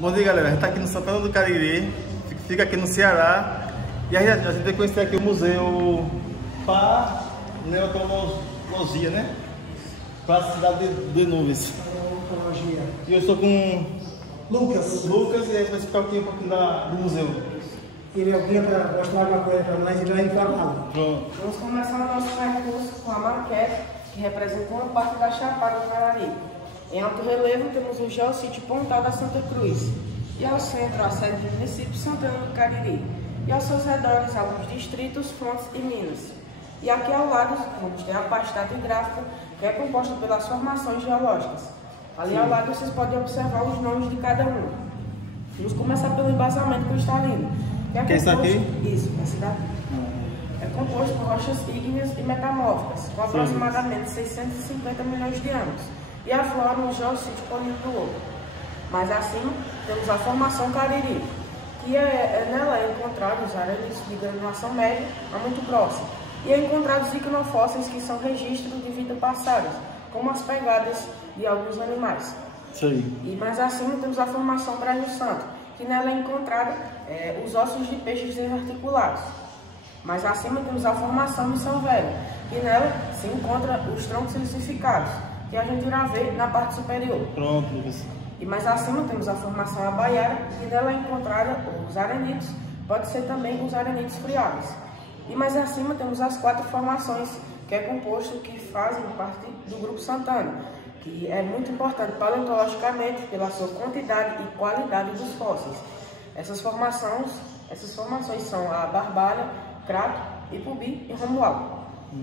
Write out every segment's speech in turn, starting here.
Bom dia, galera. A gente está aqui no Santana do Cariri, fica aqui no Ceará. E a gente vai conhecer aqui o Museu Paleontologia, né? Para a cidade de Nuvens. Paleontologia. E eu estou com Lucas. E a gente vai explicar aqui um pouquinho do museu. Ele é guia para mostrar uma coisa para nós e já informado. Pronto. Vamos começar o nosso percurso com a maquete, que representa uma parte da Chapada do Cariri. Em alto relevo temos o geossítio Pontal da Santa Cruz. E ao centro, a sede do município Santana do Cariri. E aos seus redores, alguns distritos, fontes e minas. E aqui ao lado, vamos ter a parte estratigráfica, que é composta pelas formações geológicas. Ali ao lado vocês podem observar os nomes de cada um. Vamos começar pelo embasamento cristalino. Que é isso aqui? Isso, esse daqui. É composto por rochas ígneas e metamórficas, com aproximadamente 650 milhões de anos, e aflora no geossítio Coninho do Ouro. Mais acima, temos a formação Cariri, que nela é encontrados aranídeos de granulação média a muito próxima, e é encontrados iconofósseis que são registros de vida passadas, como as pegadas de alguns animais. Sim. E mais acima temos a formação Brejo Santo, que nela é encontrada os ossos de peixes desarticulados. Mais acima temos a formação Missão Velha, que nela se encontra os troncos silicificados, que a gente irá ver na parte superior. Pronto, Lucas. E mais acima temos a formação Abaiara, que nela é encontrada os arenitos, pode ser também os arenitos friáveis. E mais acima temos as 4 formações, que é composto, que fazem parte do Grupo Santana, que é muito importante paleontologicamente pela sua quantidade e qualidade dos fósseis. Essas formações são a Barbalha, Crato, Ipubi e Romualdo.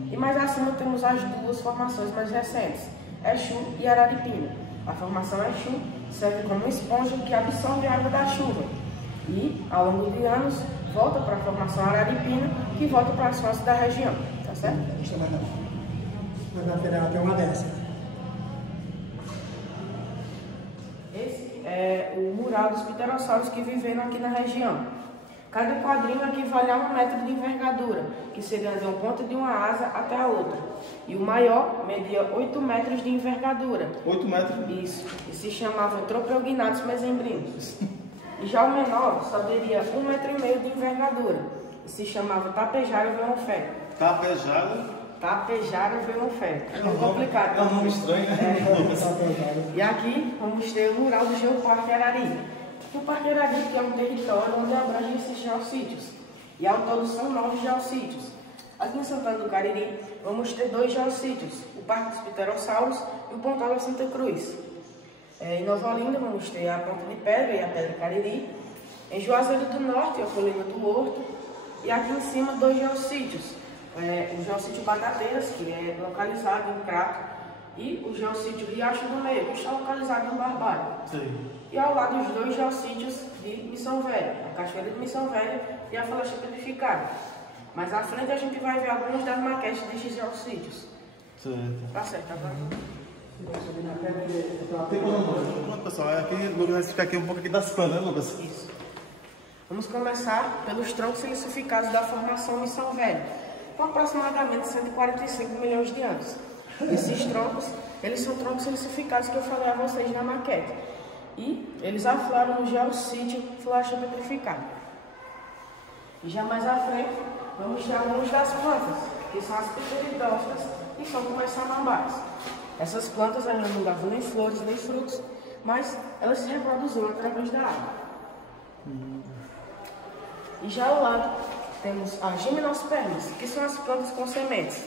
E mais acima temos as 2 formações mais recentes, Exu e Araripina. A formação Exu serve como esponja que absorve a água da chuva e, ao longo de anos, volta para a formação Araripina, que volta para as fontes da região. Tá certo? Na lateral tem uma dessa. Esse é o mural dos pterossauros que viveram aqui na região. Cada quadrinho equivale a 1 metro de envergadura, que seria de uma ponta de uma asa até a outra. E o maior media 8 metros de envergadura. 8 metros? Isso. E se chamava Tropeognathus mesembrinos. E já o menor só teria 1,5 metro de envergadura. E se chamava Tapejara veonfé. Tapejara veonfé. É muito complicado. É um nome estranho, né? E aqui vamos ter o mural do Geoparque Arari. O Parque Arari é um território onde abrange esses geossítios. E ao todo são 9 geossítios. Aqui em Santana do Cariri vamos ter 2 geossítios, o Parque dos Pterossauros e o Pontal da Santa Cruz. Em Nova Olinda vamos ter a Ponta de Pedra e a Pedra Cariri. Em Juazeiro do Norte, a Colina do Horto. E aqui em cima 2 geossítios. O geossítio Batateiras, que é localizado em Crato, e o geossítio Riacho do Meio, que está localizado em Barbalha. Sim. E ao lado os 2 geossítios de Missão Velha, a Cachoeira de Missão Velha e a Flecha Petrificada. Mais à frente a gente vai ver algumas das maquetes destes geossítios. Certo. Tá certo, agora. Pronto, pessoal, aqui o Lucas vai explicar aqui um pouco aqui das plantas, né, Lucas? Isso. Vamos começar pelos troncos silicificados da formação Missão Velha, com aproximadamente 145 milhões de anos. Esses troncos, eles são troncos silicificados que eu falei a vocês na maquete. E eles afloram no geossítio Flecha Petrificada. E já mais à frente, vamos ter algumas das plantas, que são as pteridófitas e são como as samambaias. Essas plantas elas não davam nem flores nem frutos, mas elas se reproduziam através da água. E já ao lado temos as gimnospermas, que são as plantas com sementes.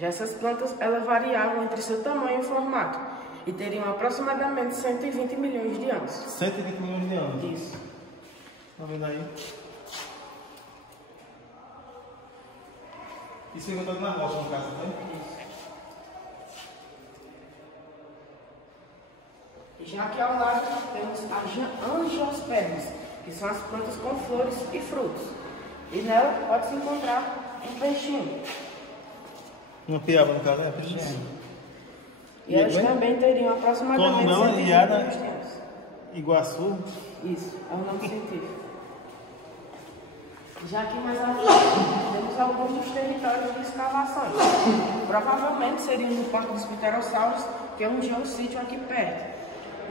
Já essas plantas elas variavam entre seu tamanho e formato e teriam aproximadamente 120 milhões de anos. 120 milhões de anos? Isso. Tá vendo aí? Isso foi encontrado na rocha, no caso, né? Isso. E já aqui ao lado temos as angiospermas, que são as plantas com flores e frutos. E nela pode-se encontrar um peixinho. Uma piaba, no caso, é peixinho. E elas também teriam aproximadamente 120 milhões de anos. Iguaçu? Isso, é o nome científico. Já aqui mais à frente, temos alguns dos territórios de escavações. Provavelmente seriam no Parque dos Pterossauros, que é um geossítio aqui perto.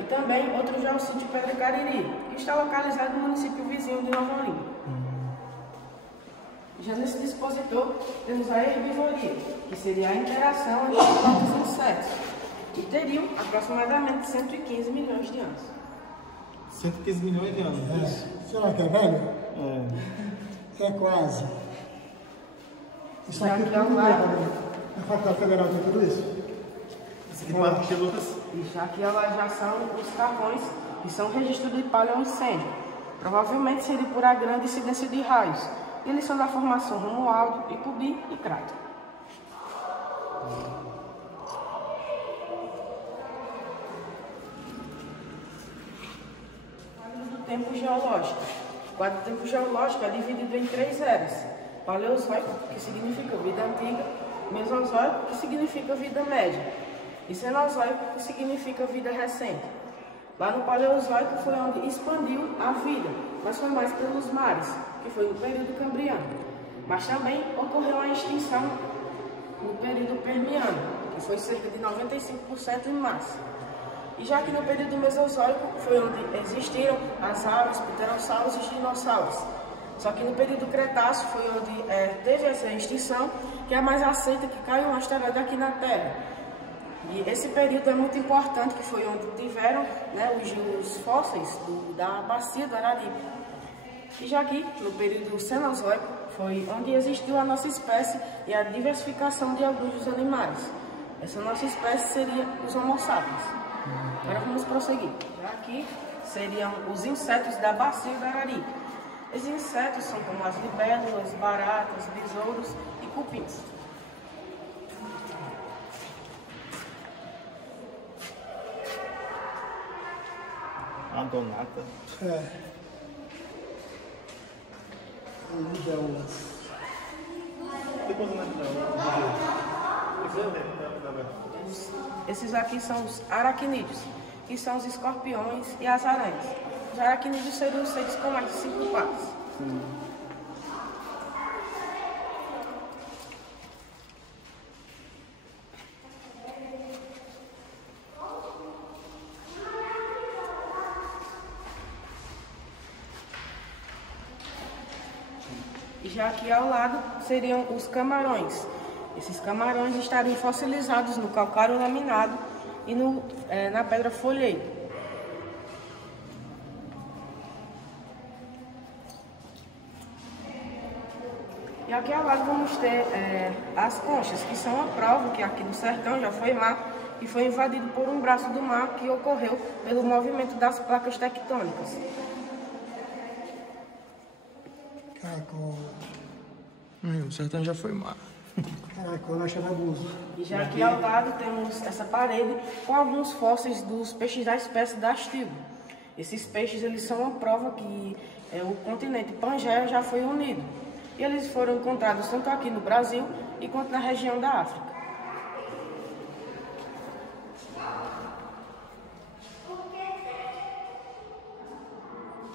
E também outro já é o sítio Pedra Cariri, que está localizado no município vizinho de Nova Olinda. Já nesse dispositor temos a herbivoria, que seria a interação entre plantas e insetos, e teriam aproximadamente 115 milhões de anos. 115 milhões de anos. Será que é velho? É quase. Isso aqui tudo na Faculdade Federal tem tudo isso? Esse aqui parte que Lucas? Isso aqui já são os carvões que são registros de paleoincêndio. Provavelmente seria por a grande incidência de raios. Eles são da formação Romualdo, Ipubi e Crato. Quadro do tempo geológico. O quadro do tempo geológico é dividido em 3 eras. Paleozoico, que significa vida antiga, Mesozoico, que significa vida média, e Cenozoico, que significa vida recente. Lá no Paleozoico foi onde expandiu a vida, mas foi mais pelos mares, que foi no período Cambriano. Mas também ocorreu a extinção no período Permiano, que foi cerca de 95% em massa. E já que no período Mesozoico foi onde existiram as aves, pterossauros e dinossauros. Só que no período Cretáceo foi onde teve essa extinção, que é a mais aceita, que caiu um asteroide aqui na Terra. E esse período é muito importante, que foi onde tiveram, né, os fósseis da bacia do Araripe. E já aqui, no período Cenozoico, foi onde existiu a nossa espécie e a diversificação de alguns dos animais. Essa nossa espécie seria os Homo sapiens. Agora vamos prosseguir. Já aqui seriam os insetos da bacia do Araripe. Esses insetos são como as libélulas, baratas, besouros e cupins. A donata. Libélulas. Esses aqui são os aracnídeos, que são os escorpiões e as aranhas. Os aracnídeos seriam os seres com mais de 5 patas. E já aqui ao lado seriam os camarões. Esses camarões estariam fossilizados no calcário laminado e na pedra folheira. E aqui ao lado vamos ter as conchas, que são a prova que aqui no sertão já foi mar e foi invadido por um braço do mar que ocorreu pelo movimento das placas tectônicas. Caracol. O sertão já foi mar. Caracol na Xarabuso. E já aqui ao lado temos essa parede com alguns fósseis dos peixes da espécie da Astigo. Esses peixes eles são uma prova que o continente Pangeia já foi unido. E eles foram encontrados tanto aqui no Brasil e quanto na região da África.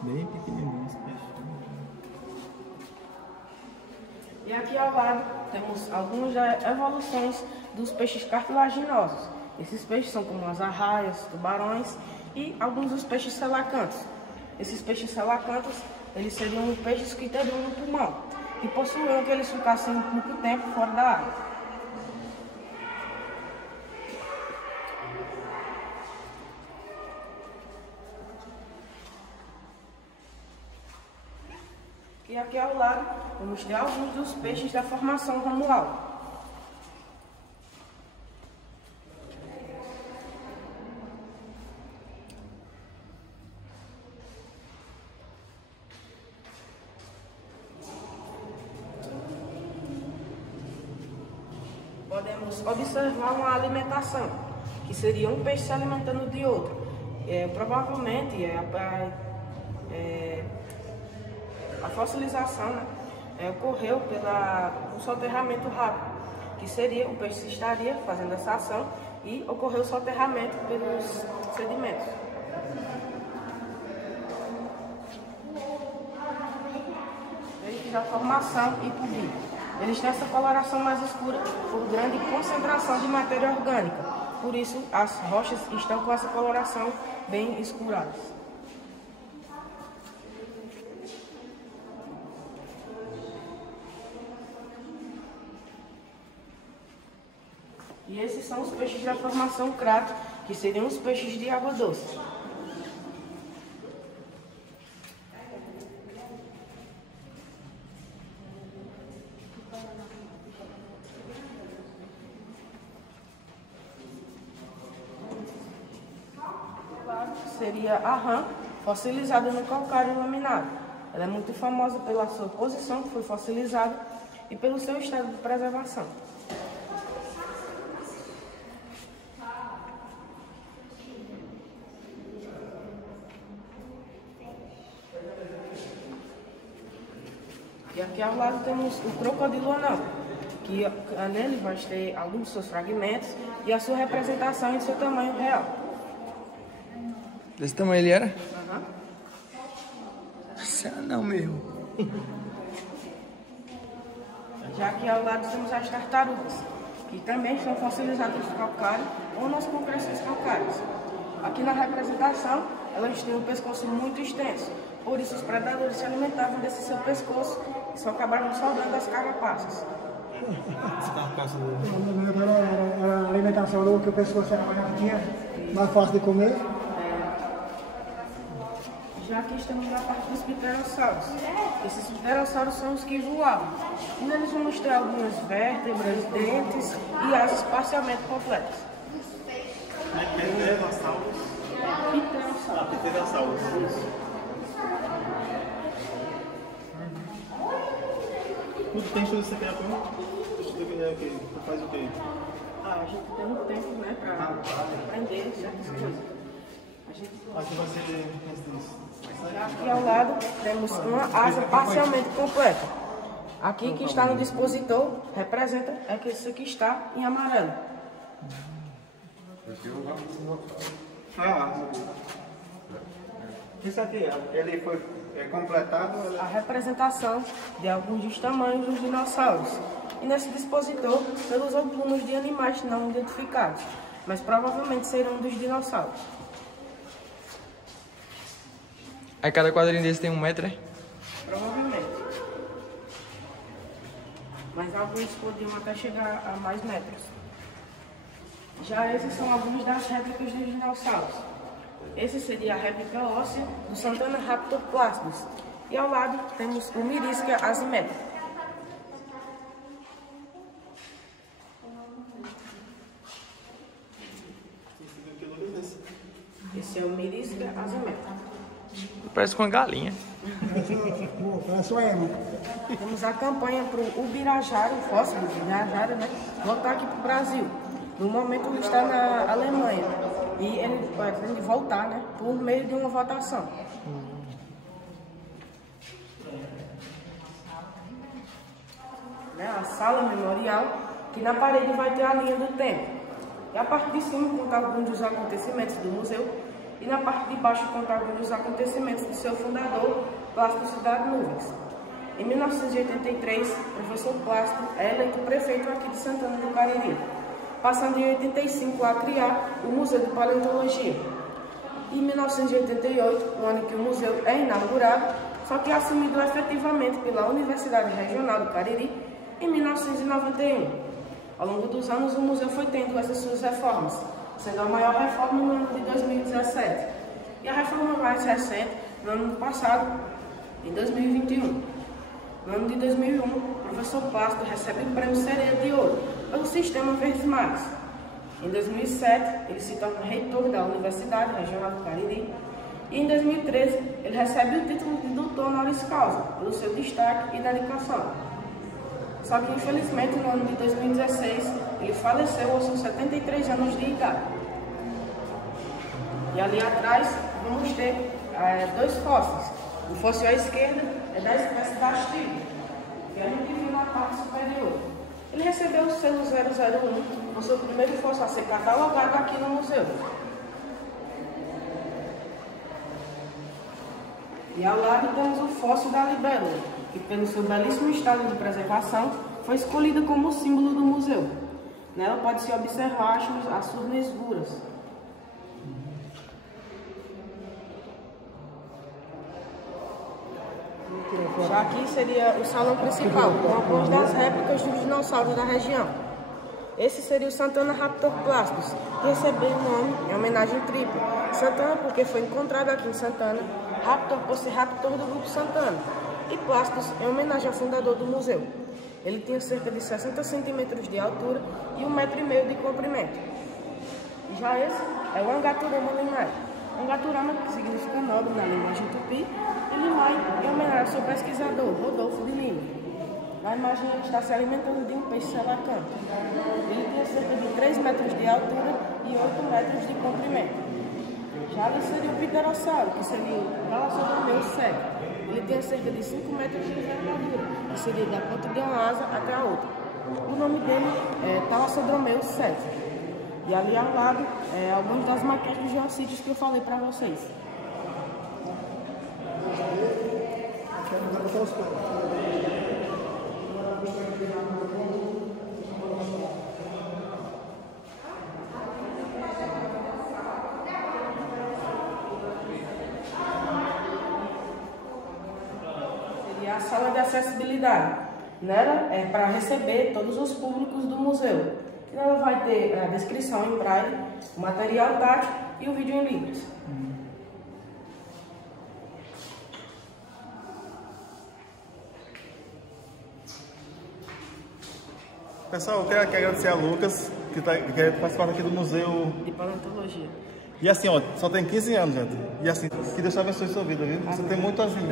Bem pequenininho esse peixe. E aqui ao lado temos algumas evoluções dos peixes cartilaginosos. Esses peixes são como as arraias, tubarões e alguns dos peixes selacantos. Esses peixes selacantos, eles seriam peixes que teriam um pulmão, que possuíam que eles ficassem muito tempo fora da água. E aqui ao lado vamos ter alguns dos peixes da formação Romualdo. Podemos observar uma alimentação, que seria um peixe se alimentando de outro. Provavelmente a fossilização ocorreu pelo soterramento rápido, que seria o peixe estaria fazendo essa ação e ocorreu o soterramento pelos sedimentos. Peixes da formação Ipubi. Eles têm essa coloração mais escura por grande concentração de matéria orgânica, por isso as rochas estão com essa coloração bem escuradas. E esses são os peixes da formação Crato, que seriam os peixes de água doce. Seria a rã, fossilizada no calcário laminado. Ela é muito famosa pela sua posição, que foi fossilizada, e pelo seu estado de preservação. E aqui ao lado temos o crocodilo anão, que nele vai ter alguns dos seus fragmentos e a sua representação em seu tamanho real. Desse tamanho ele era? Uhum. Isso é não mesmo. Já que ao lado temos as tartarugas, que também são fossilizadas no calcário ou nas concreções calcárias. Aqui na representação, elas têm um pescoço muito extenso, por isso os predadores se alimentavam desse seu pescoço e só acabaram sobrando as carapaças. Era a alimentação do que o pescoço era mais tinha, mais fácil de comer. Já que estamos na parte dos pterossauros. Esses pterossauros são os que voavam. E neles vamos ter algumas vértebras, dentes e asas parcialmente completas. Pterossauros. Pterossauros. Quanto tempo você tem aqui? Faz o quê? A gente tem um tempo, né, para aprender certas coisas. Aqui vai ser Aqui ao lado temos uma asa parcialmente completa. Aqui que está no dispositor representa esse que está em amarelo. Isso aqui, ele foi completado? A representação de alguns dos tamanhos dos dinossauros. E nesse dispositor ele usou plumas de animais não identificados, mas provavelmente serão dos dinossauros. Aí cada quadrinho desse tem 1 metro, é? Provavelmente. Mas alguns podiam até chegar a mais metros. Já esses são alguns das réplicas dos dinossauros. Esse seria a réplica óssea do Santana Raptoplastos. E ao lado temos o Myrisca azimétrico. Esse é o Myrisca azimétrico. Parece com uma galinha. Parece uma ema. Temos a campanha para o Ubirajara, o fóssil do Ubirajara, né, voltar aqui para o Brasil. No momento ele está na Alemanha e ele pretende voltar, né, por meio de uma votação. Né, a sala memorial, que na parede vai ter a linha do tempo. E a parte de cima conta alguns dos acontecimentos do museu e na parte de baixo conta alguns dos acontecimentos de seu fundador, Plácido Cidade Nuvens. Em 1983, o professor Plácido é eleito prefeito aqui de Santana do Cariri, passando em 85 a criar o Museu de Paleontologia. Em 1988, o ano em que o museu é inaugurado, só que é assumido efetivamente pela Universidade Regional do Cariri em 1991. Ao longo dos anos, o museu foi tendo essas suas reformas, sendo a maior reforma no ano de 2017 e a reforma mais recente no ano passado, em 2021. No ano de 2001, o professor Plácido recebe o prêmio Sereia de Ouro pelo Sistema Verdes Mares. Em 2007, ele se torna reitor da Universidade Regional do Cariri e em 2013, ele recebe o título de doutor honoris causa pelo seu destaque e dedicação. Só que, infelizmente, no ano de 2016, ele faleceu aos seus 73 anos de idade. E ali atrás, vamos ter dois fósseis. O fóssil à esquerda é da espécie Bastido, que a gente viu na parte superior. Ele recebeu o selo 001, o seu primeiro fóssil a ser catalogado aqui no museu. E ao lado temos o fóssil da libélula, que pelo seu belíssimo estado de preservação foi escolhida como símbolo do museu. Nela pode-se observar as suas nesguras. Já aqui seria o salão principal, com algumas das réplicas dos dinossauros da região. Esse seria o Santana Raptor Plastos, que recebeu o nome em homenagem tripla. Santana porque foi encontrado aqui em Santana, Raptor por ser raptor do grupo Santana, e Plastos em homenagem ao fundador do museu. Ele tinha cerca de 60 centímetros de altura e 1,5 metro de comprimento. Já esse é o Angaturama Limai. Angaturama, que significa nobre na linguagem tupi, e Limai em homenagem ao seu pesquisador, Rodolfo de Lima. Na imagem ele está se alimentando de um peixe selacante. Ele tinha cerca de 3 metros de altura e 8 metros de comprimento. Já ali seria o Pterossauro, que seria o Thalassodromeus seco. Ele tem cerca de 5 metros de envergadura, que seria da ponta de uma asa até a outra. O nome dele é Thalassodromeus seco. E ali ao lado, algumas das maquetes dos geossítios que eu falei para vocês. Seria a sala de acessibilidade. Nela é para receber todos os públicos do museu. Ela vai ter a descrição em braille, o material tátil e o vídeo em libras. Pessoal, eu quero aqui agradecer a Lucas, que quer participar aqui do Museu De Paleontologia. E assim, ó, só tem 15 anos, gente. E assim, que Deus te abençoe a sua vida, viu? Você tem muito assim.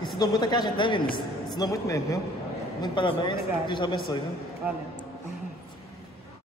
Ensinou muito aqui a gente, né, Vinícius? Ensinou muito mesmo, viu? Muito parabéns. Obrigado. Deus te abençoe, viu? Valeu.